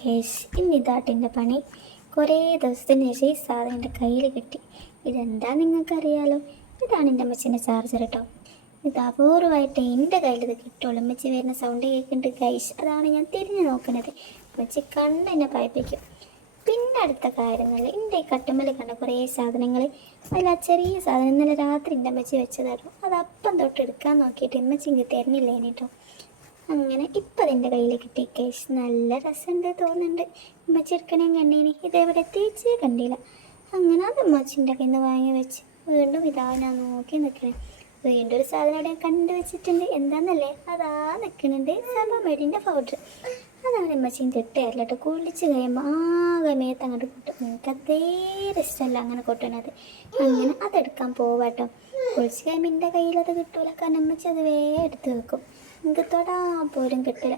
Case ഇന്നിതാട്ടിൻ്റെ പണി. കുറേ ദിവസത്തിന് ശേഷം ഈ സാധനം എൻ്റെ കയ്യിൽ കിട്ടി. ഇതെന്താ നിങ്ങൾക്കറിയാലോ, ഇതാണ് എൻ്റെ അമ്മച്ചിൻ്റെ ചാർജർ കേട്ടോ. ഇത് അപൂർവമായിട്ട് എൻ്റെ കയ്യിൽ ഇത് കിട്ടുള്ളൂ. അമ്മച്ചി വരുന്ന സൗണ്ട് കേൾക്കുന്നുണ്ട് ഗൈസ്, അതാണ് ഞാൻ തിരിഞ്ഞു നോക്കുന്നത്. അമ്മച്ചി കണ്ണ് എന്നെ പയപ്പിക്കും. പിന്നെ അടുത്ത കാര്യങ്ങൾ, എൻ്റെ ഈ കട്ടുമ്മൽ കണ്ട കുറേ സാധനങ്ങൾ, അതിൽ ആ ചെറിയ സാധനം ഇന്നലെ രാത്രി എൻ്റെ അമ്മച്ചി വെച്ചതായിരുന്നു. അത് അപ്പം തൊട്ട് എടുക്കാൻ നോക്കിയിട്ട് അമ്മച്ചി ഇങ്ങ് തരുന്നില്ല കേട്ടോ. അങ്ങനെ ഇപ്പം അതിൻ്റെ കയ്യിൽ കിട്ടി കേസ്. നല്ല രസമുണ്ട് തോന്നുന്നുണ്ട്. അമ്മച്ചി എടുക്കണേ കണ്ടീനി, ഇതെവിടെ തേച്ചേ കണ്ടില്ല. അങ്ങനെ അത് അമ്മച്ചിൻ്റെ കയ്യിൽ നിന്ന് വാങ്ങി വെച്ച് വീണ്ടും ഇതാ ഞാൻ നോക്കി നിൽക്കണേ. വീണ്ടും ഒരു സാധനം അവിടെ കണ്ടു വെച്ചിട്ടുണ്ട്. എന്താണെന്നല്ലേ, അതാ നിൽക്കുന്നുണ്ട് സബമേഡിൻ്റെ പൗഡർ. അതാണ് അമ്മച്ചിയും കിട്ടുകയല്ല കേട്ടോ. കുളിച്ച് കഴിയുമ്പോൾ ആകെ മേത്ത് അങ്ങോട്ട് കിട്ടും. നിങ്ങൾക്ക് അതേ ഇഷ്ടമല്ല അങ്ങനെ കൊട്ടുന്നത്. അങ്ങനെ അതെടുക്കാൻ പോവാട്ടോ. കുളിച്ച് കഴിയുമ്പോൾ എൻ്റെ കയ്യിലത് കിട്ടൂല, കാരണം അമ്മച്ചി അത് വേഗം എടുത്ത് വെക്കും. എനിക്ക് തൊടാൻ പോലും കിട്ടില്ല.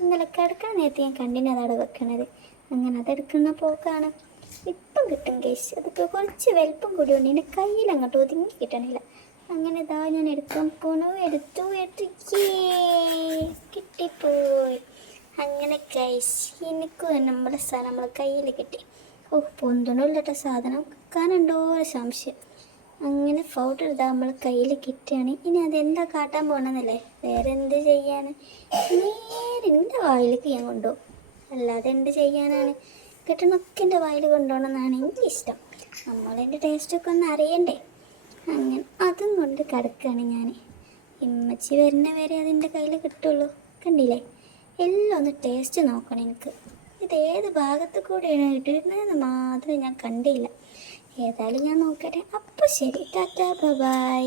ഇന്നലെ കിടക്കാൻ നേരത്തെ ഞാൻ കണ്ടിന് അതവിടെ വെക്കണത്. അങ്ങനെ അതെടുക്കുന്ന പോക്കാണ്. ഇപ്പം കിട്ടും കേസ്. അതൊക്കെ കുറച്ച് വലുപ്പം കൂടി ഉണ്ട്, എൻ്റെ കയ്യിൽ അങ്ങോട്ട് ഒതുങ്ങി കിട്ടണില്ല. അങ്ങനെ ഇതാ ഞാൻ എടുക്കാൻ പോണു. എടുത്തു കിട്ടിപ്പോയി. അങ്ങനെ കൈസ് എനിക്ക് നമ്മുടെ സാധനം നമ്മളെ കയ്യിൽ കിട്ടി. പൊന്തണില്ല കേട്ടോ സാധനം, കാനുണ്ടോ ഒരു സംശയം. അങ്ങനെ പൗഡർ ഇതാ നമ്മൾ കയ്യിൽ കിട്ടുകയാണ്. ഇനി അതെന്താ കാട്ടാൻ പോകണമെന്നല്ലേ, വേറെ എന്ത് ചെയ്യാൻ, നേരെ എൻ്റെ വായിലേക്ക് ഞാൻ കൊണ്ടുപോകും. അല്ലാതെ എന്ത് ചെയ്യാനാണ്, കിട്ടണമൊക്കെ എൻ്റെ വായിൽ കൊണ്ടുപോകണമെന്നാണ് എനിക്കിഷ്ടം. നമ്മളതിൻ്റെ ടേസ്റ്റൊക്കെ ഒന്ന് അറിയണ്ടേ. അങ്ങനെ അതും കൊണ്ട് കിടക്കുകയാണ് ഞാൻ. ഇമ്മച്ചി വരുന്ന വരെ അതിൻ്റെ കയ്യിൽ കിട്ടുള്ളൂ. കണ്ടില്ലേ, എല്ലാം ഒന്ന് ടേസ്റ്റ് നോക്കണം എനിക്ക്. ഇതേത് ഭാഗത്ത് കൂടെയാണ് ഇടുന്നതെന്ന് മാത്രമേ ഞാൻ കണ്ടില്ല. ഏതായാലും ഞാൻ നോക്കട്ടെ. അപ്പോൾ ശരി, ടാറ്റാ ബൈ.